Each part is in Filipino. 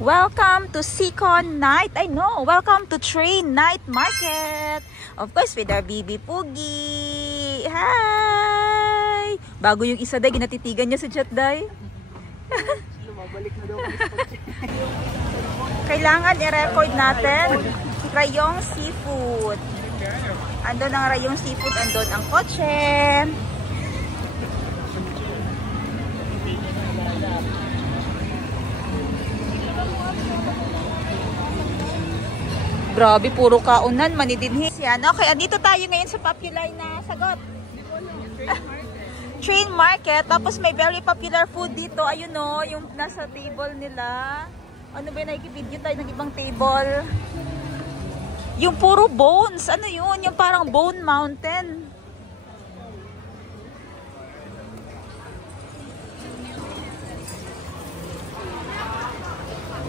Welcome to Sikon Night. I know. Welcome to Train Night Market. Of course, with our Bibi Pugi. Hi! Bago yung isa, day, ginatitigan niya si Chat, day. Lumabalik na daw. Kailangan i-record natin Rayong Seafood. Andun ang Rayong Seafood, andun ang kotse. Grabe, puro kaunan, manidinhi. Yan. Okay, andito tayo ngayon sa popular na sagot. Train Market. Tapos may very popular food dito. Ayun o, yung nasa table nila. Ano ba yung nakikipidyo tayo ng ibang table? Yung puro bones. Ano yun? Yung parang bone mountain.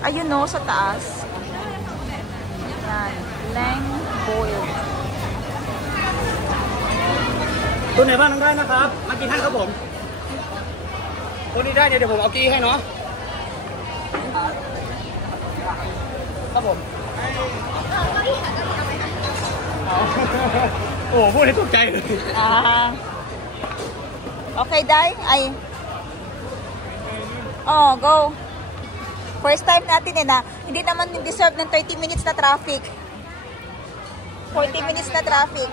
Ayun o, sa taas. Yan. Leng boiled. ตัวไหนบ้างน้องได้นะครับมากินให้ครับผมตัวนี้ได้เดี๋ยวผมเอากี้ให้เนาะครับผมโอ้พูดให้ตกใจเลย Okay, Day? Ay. Oh, go. First time natin na. Hindi naman deserve ng 30 minutes na traffic. 40 minutes na traffic.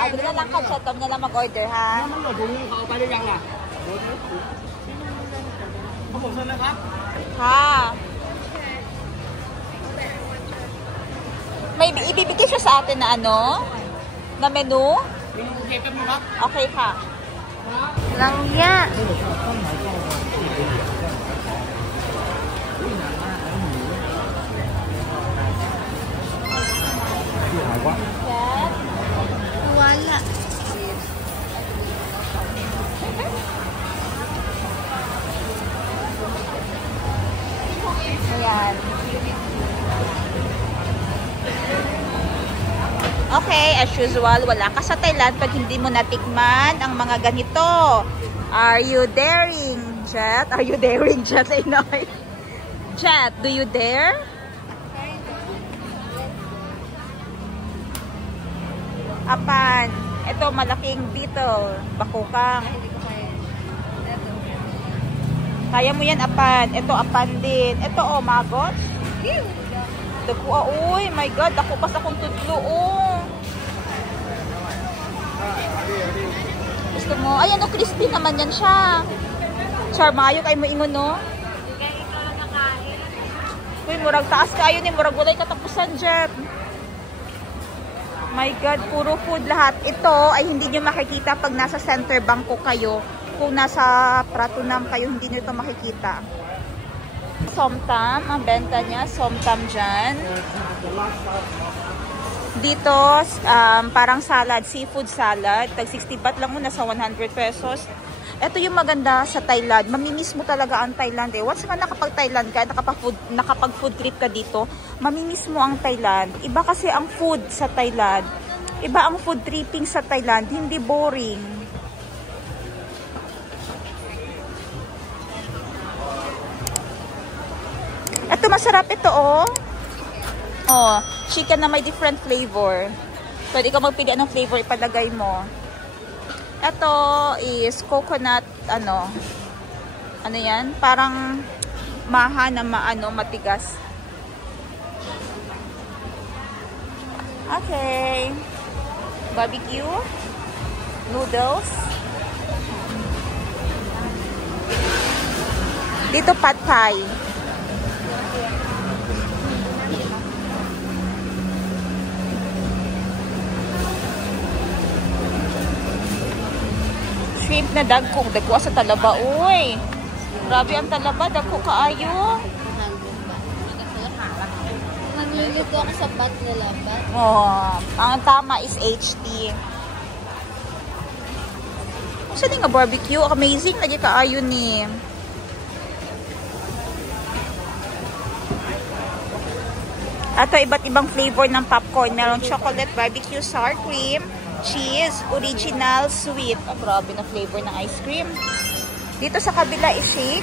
Ay, doon na lang ka-chat. Kami na lang mag-order, ha? Ha? May ibibigay siya sa atin na ano? Na menu? Okay, ha? Langya. Wala. Ayan. Okay, as usual, wala ka sa Thailand pag hindi mo natikman ang mga ganito. Are you daring, Jet? Are you daring, Jet? Jet, do you dare? Apan. Ito, malaking beetle. Bakukang. Kaya mo yan, apan. Ito, apan din. Ito, oh, magos. Daku, uy, my God. Ako pa sa kong tudlo, oh. Gusto mo? Ay, ano, crispy naman yan siya. Charmayo, kayo mo ingon, no? Uy, murag taas kayo ni. Murag walay katapusan, Jeff. My God, puro food lahat. Ito ay hindi nyo makikita pag nasa center bangko kayo. Kung nasa Pratunam kayo, hindi nyo ito makikita. Somtam, ang benta niya. Somtam dyan. Dito, parang salad, seafood salad. Tag 60 baht lang mo, nasa 100 pesos. Ito yung maganda sa Thailand. Mamimiss mo talaga ang Thailand eh. Once nga nakapag-Thailand ka, nakapag-food trip ka dito, mamimiss mo ang Thailand. Iba kasi ang food sa Thailand. Iba ang food tripping sa Thailand. Hindi boring. Ito masarap ito oh. Oh, chicken na may different flavor. Pwede ka magpili anong flavor ipalagay mo. Ito is coconut, ano yan? Parang maha na matigas. Okay. Barbecue. Noodles. Dito pad thai. Shrimp na dagko sa talaba. Uy, grabe ang talaba. Dagko kaayo. Nalilito ako sa bat nila. Oh, ang tama is HT. Isa din nga barbecue. Amazing. Lagi kaayo ni. Ito, iba't ibang flavor ng popcorn. Meron chocolate, barbecue, sour cream, cheese, original, sweet. Oh, grabe na flavor ng ice cream. Dito sa kabila is shake.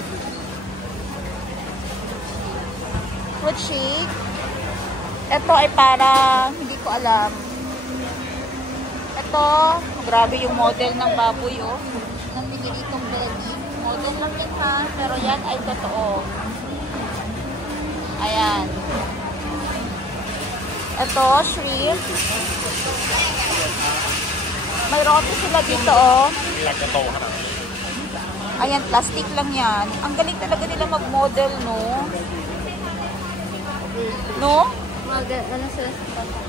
Fruit shake. Ito ay para, hindi ko alam. Ito, grabe yung model ng baboy, oh. Ng pinilitong belly. Model lang yan, ha. Pero yan ay totoo. Ayan. Ito, shrimp. May roti sila dito, oh. Ayan, plastic lang yan. Ang galing talaga nila mag-model, no? No? Ano sila sa pata?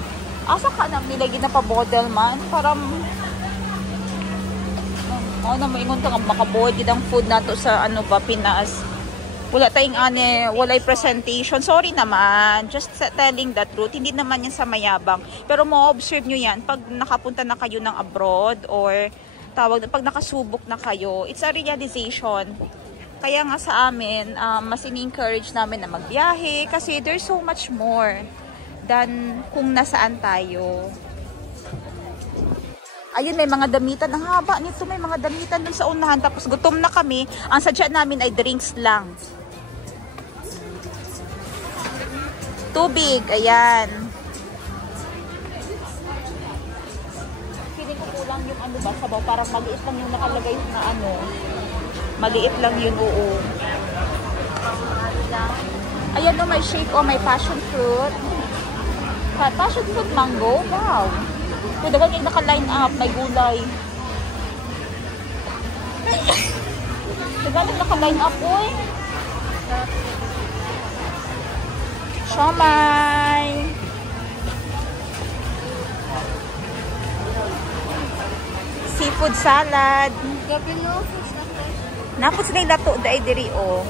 Asa ka na nilagay na pa-model man? Parang... na maingon ka nga makaboard ang food nato sa ano ba, Pinas. Wala tayong walay presentation. Sorry naman. Just telling the truth. Hindi naman yan sa mayabang. Pero mo-observe nyo yan pag nakapunta na kayo ng abroad or pag nakasubok na kayo. It's a realization. Kaya nga sa amin, mas in-encourage namin na magbiyahe kasi there's so much more than kung nasaan tayo. Ayun, may mga damitan. Ang haba nito, may mga damitan dun sa unahan. Tapos gutom na kami. Ang sadya namin ay drinks lang. Tubig, ayan. Feeling ko kulang yung ano ba, sabaw. Parang maliit lang yung nakalagay na ano. Maliit lang yun, oo. Ayan o, may shake o, may passion fruit. Passion fruit mango, wow. Pwede ba yung naka-line up, may gulay. Pwede ba naka-line up, oy. Siomai. Seafood salad. Gabi no, Napot sila yung lato dahil diri, oh.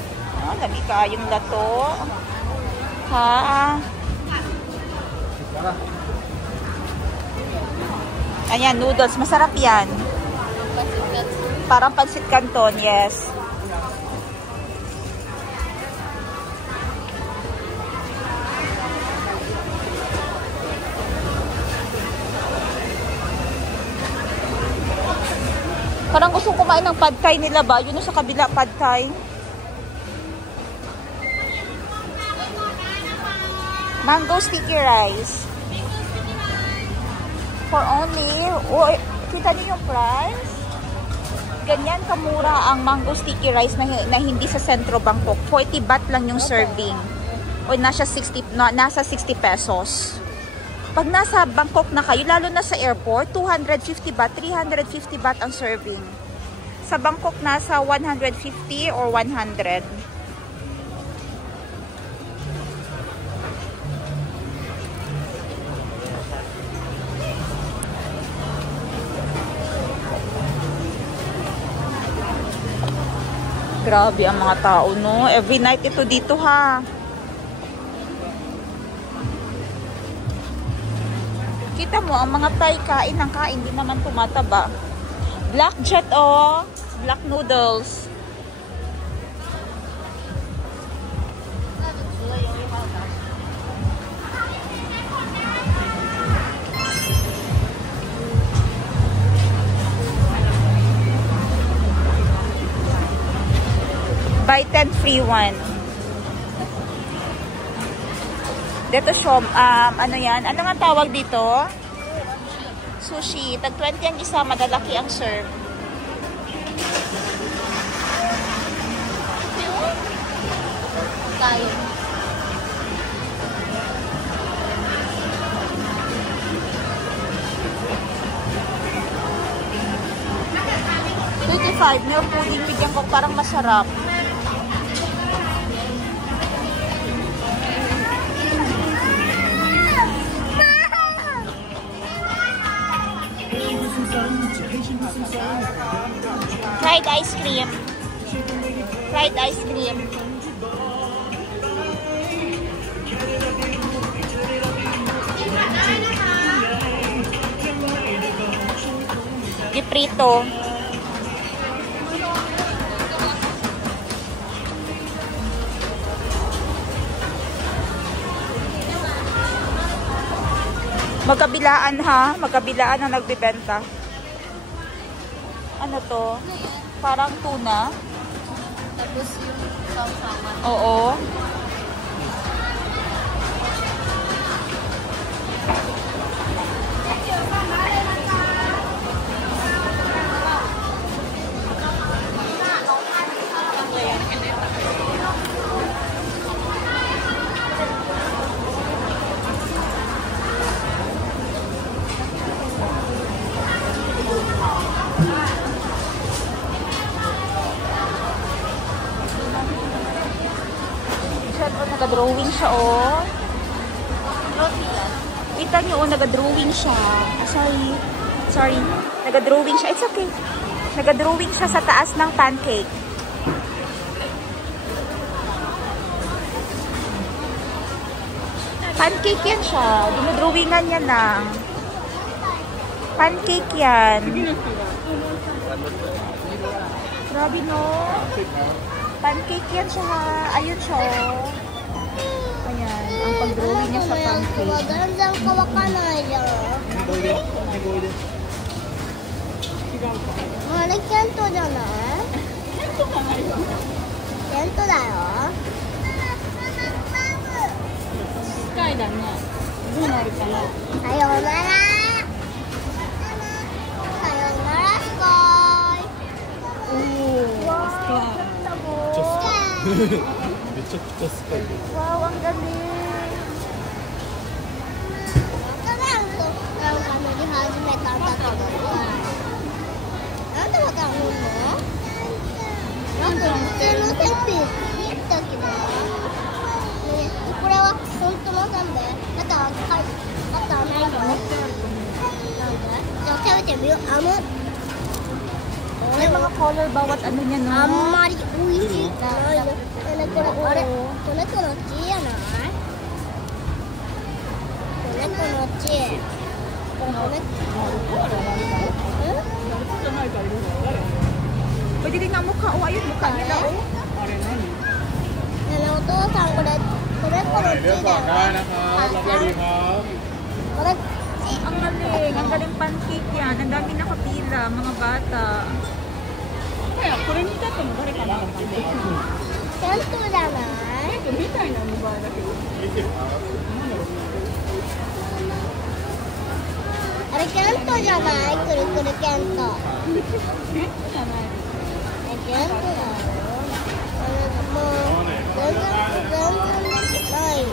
Lami ka yung lato. Ha? Ayan, noodles. Masarap yan. Parang pansit canton, yes. Parang gusto kumain ng pad thai nila ba? Yun sa kabila, pad thai. Mango sticky rice. For only, oh, kita niyo yung price? Ganyan kamura ang mango sticky rice na hindi sa Sentro Bangkok. 40 baht lang yung serving. O nasa 60 pesos. Pag nasa Bangkok na kayo, lalo na sa airport, 250 baht, 350 baht ang serving. Sa Bangkok, nasa 150 or 100. Grabe ang mga tao, no? Every night ito dito, ha? Kita mo, ang mga Thai kain ng kain, din naman tumataba. Black jet, oh. Black noodles. Buy 10, free 1. Dito siya, ano yan? Ano nga tawag dito? Sushi. Tag 20 ang isa, madalaki ang serve. Tayo. $25. Milk pudding, bigyan ko parang masarap. Fried ice cream. Fried ice cream. Giprito. Magkabilaan, ha? Magkabilaan ang nagbibenta. Ano to? Parang tuna. Tapos yung sausawan. Oo. Oh, nag-drawing siya, oh. Kita niyo, oh, nag-drawing siya. Sorry. Nag-drawing siya. It's okay. Nag-drawing siya sa taas ng pancake. Pancake yan siya. Dinodrawingan yan lang. Pancake yan. Grabe, no? Pancake yan siya, ha? Ayun siya, oh. Ayan, ang pag-drawing niya sa pancake. Magandang kawakanay yan. Mali, kento janai? Kento da yo. Sky da ne.どうなるかな。さようなら。さようなら、スカイ。おお。スカイ。めちゃくちゃスカイ。Wow, ang galing. なんか乗り始めたんだけど。なんでわかんないの？なんか普通のせんべいだけど、ね、これは本当のせんべい。あとはないよ。なんで？じゃあ食べてみよう。May mga color bawat ano niya, no? あんまり美味しいないよ。あれ、これこのちやない？これこのち。Pwede rin ang mukha. O, ayun, mukha nila. O父さん、これこのちだよね。Ang galing pancake yan. Ang dami nakapila, mga bata. Kaya, kore ni dito mo, gari ka na pancake. ちゃんとじゃない？みたいなのばだけど。あれ、キャントじゃない？くるくるキャント。キャントじゃない。キャントだよ。もう全然できない。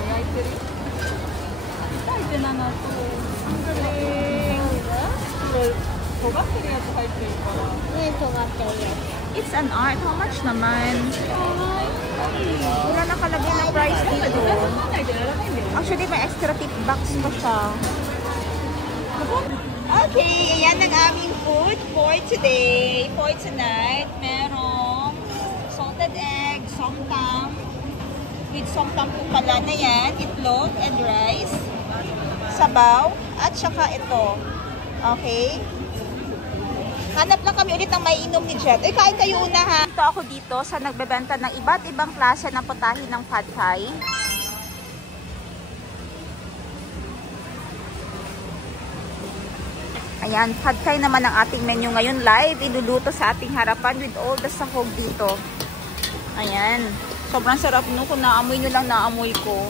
書いてなかった。ang galing. 尖ってるやつ入ってるから。ね、尖ってるやつ。It's an art. How much naman? Wala nakalagay na price dito. Actually, may extra tip box pa siya. Okay, ayan ang aming food for today. For tonight, merong salted egg, somtam. With somtam po pala na yan, itlog and rice, sabaw, at saka ito. Okay? Hanap lang kami ulit ng may inom ni Jet. Eh, kain kayo una, ha? Ito ako dito sa nagbebenta ng iba't ibang klase ng putahe ng pad thai. Ayan, pad thai naman ang ating menu ngayon. Live, iluluto sa ating harapan with all the sahog dito. Ayan. Sobrang sarap, no? Kung naamoy nyo lang, naamoy ko.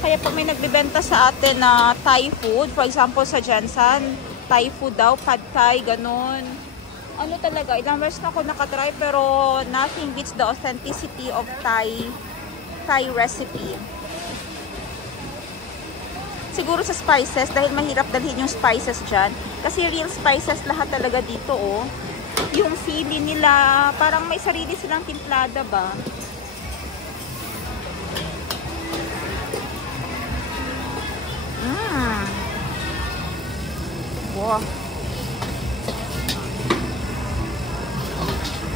Kaya pag may nagbebenta sa atin na Thai food, for example sa Jensen, Thai food daw, pad thai, ganun. Ano talaga, ilang years na ako nakatry, pero nothing beats the authenticity of Thai recipe. Siguro sa spices, dahil mahirap dalhin yung spices dyan. Kasi real spices lahat talaga dito, oh. Yung sili nila, parang may sarili silang timplada ba? Wow.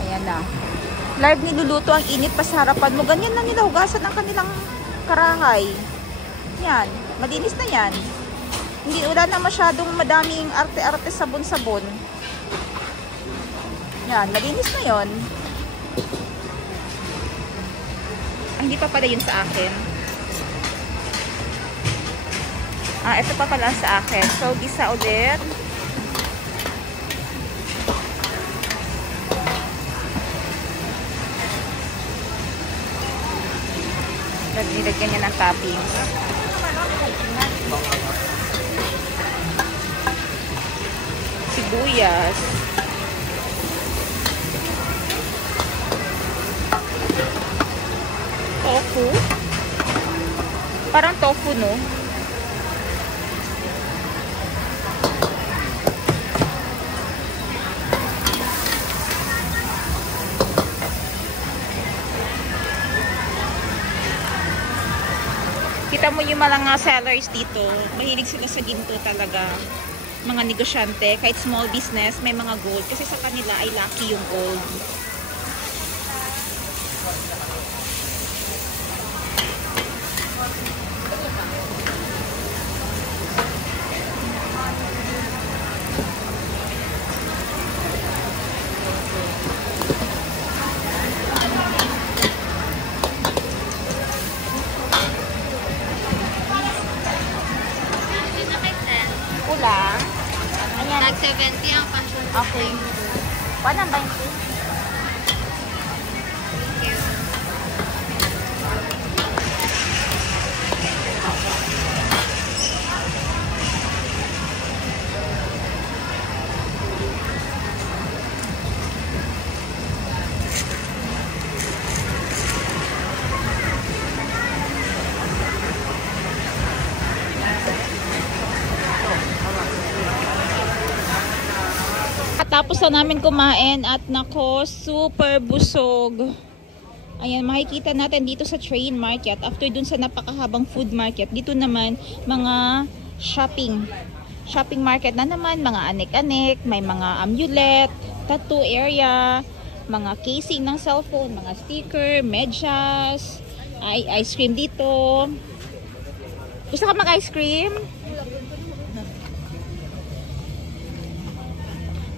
Ayan na. Live niluluto, ang init pa sa harapan mo. Ganyan na nila hugasan ang kanilang karahay. Yan. Malinis na yan. Hindi, wala na masyadong madaming arte-arte sabon-sabon. Yan. Malinis na yon. Hindi pa pala yun sa akin. Ito pa pala sa akin. So, gisa ulit. Nilagyan niya ng toppings. Sibuyas. Tofu. Parang tofu, no? Kita mo yung mga sellers dito. Mahilig sila sa ginto talaga. Mga negosyante, kahit small business, may mga gold. Kasi sa kanila ay lucky yung gold. Kulang. Ayan. Tag 70 ang passion. Okay. 120. Thank you. Tapos na namin kumain at nako, super busog. Ayan, makikita natin dito sa train market. After dun sa napakahabang food market, dito naman mga shopping market na naman, mga anik-anik, may mga amulet, tattoo area, mga casing ng cellphone, mga sticker, medyas, ice cream dito. Gusto ka mag-ice cream?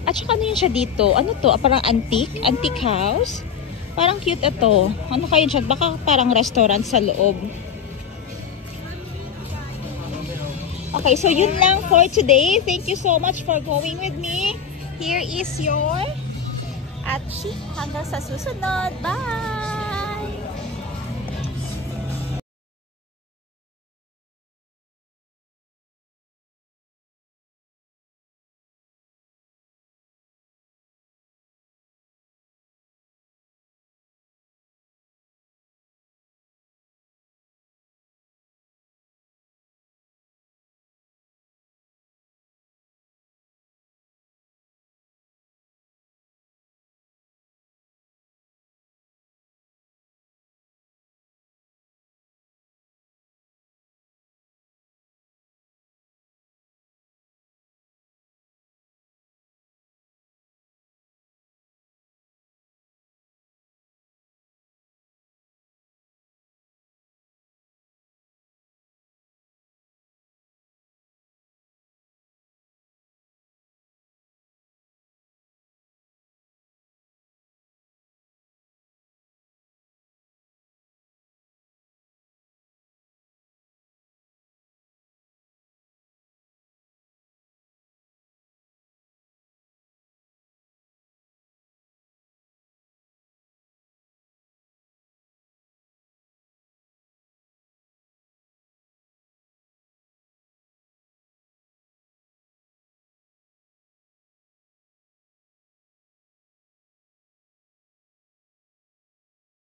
At saka ano yun siya dito? Ano to? Parang antique house? Parang cute ito. Ano kayo dyan? Baka parang restaurant sa loob. Okay, so yun lang for today. Thank you so much for going with me. Here is your Atchi. Hanggang sa susunod. Bye!